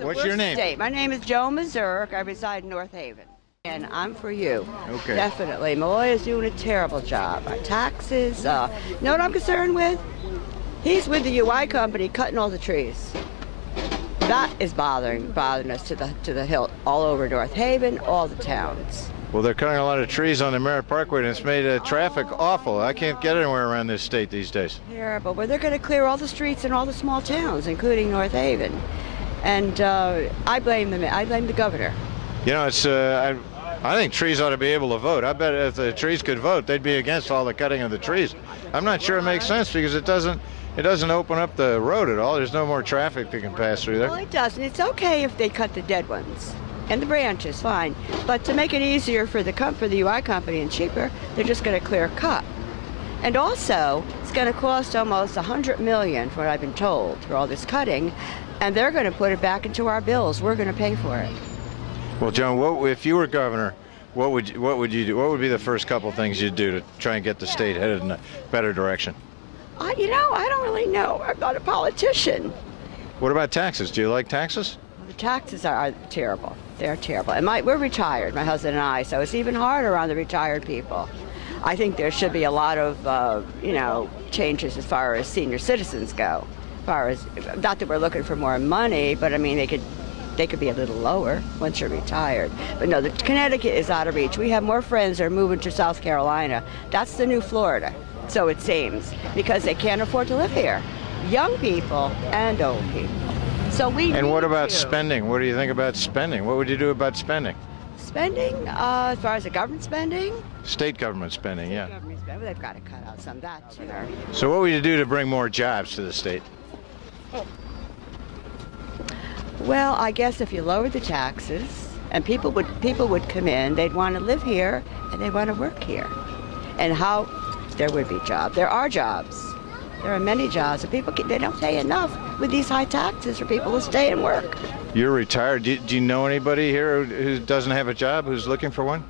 What's your name? State. My name is Joan Mazurk. I reside in North Haven. And I'm for you. Okay. Definitely. Malloy is doing a terrible job. Our taxes, you know what I'm concerned with? He's with the UI company cutting all the trees. That is bothering us to the hilt all over North Haven, all the towns. Well, they're cutting a lot of trees on the Merritt Parkway, and it's made traffic awful. I can't get anywhere around this state these days. Terrible. Well, they're going to clear all the streets in all the small towns, including North Haven. And I blame them. I blame the governor. You know, it's I think trees ought to be able to vote. I bet if the trees could vote, they'd be against all the cutting of the trees. I'm not sure it makes sense because it doesn't open up the road at all. There's no more traffic that can pass through there. Well, it doesn't. It's okay if they cut the dead ones and the branches, fine. But to make it easier for the UI company and cheaper, they're just going to clear cut. And also, it's going to cost almost $100 million, from what I've been told, for all this cutting, and they're going to put it back into our bills. We're going to pay for it. Well, Joan, if you were governor, what would you do? What would be the first couple things you'd do to try and get the state headed in a better direction? You know, I don't really know. I'm not a politician. What about taxes? Do you like taxes? Well, the taxes are terrible. They're terrible. And we're retired, my husband and I, so it's even harder on the retired people. I think there should be a lot of, changes as far as senior citizens go. As far as, not that we're looking for more money, but I mean, they could be a little lower once you're retired. But no, Connecticut is out of reach. We have more friends that are moving to South Carolina. That's the new Florida, so it seems, because they can't afford to live here. Young people and old people. So And what about spending? What do you think about spending? What would you do about spending? Spending, as far as the government spending? State government spending, yeah. Government spending, well, they've got to cut out some of that too. So what would you do to bring more jobs to the state? Well, I guess if you lowered the taxes and people would come in, they'd want to live here and they'd want to work here. And how there would be jobs. There are jobs. There are many jobs, and they don't pay enough with these high taxes for people to stay and work. You're retired. Do you know anybody here who doesn't have a job, who's looking for one?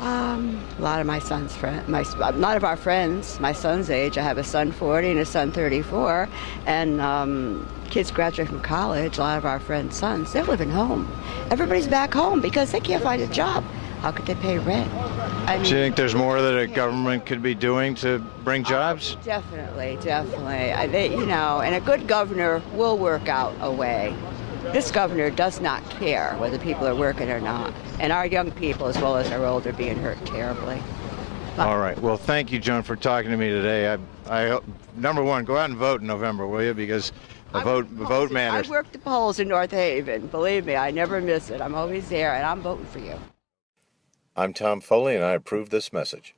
A lot of my son's friends, a lot of our friends, my son's age. I have a son 40 and a son 34, and kids graduate from college. A lot of our friends' sons, they're living home. Everybody's back home because they can't find a job. How could they pay rent? I mean, do you think there's more that a government could be doing to bring jobs? Definitely. And a good governor will work out a way. This governor does not care whether people are working or not. And our young people, as well as our old, are being hurt terribly. All right. Well, thank you, Joan, for talking to me today. I number one, go out and vote in November, will you? Because the vote matters. I work the polls in North Haven. Believe me, I never miss it. I'm always there, and I'm voting for you. I'm Tom Foley, and I approve this message.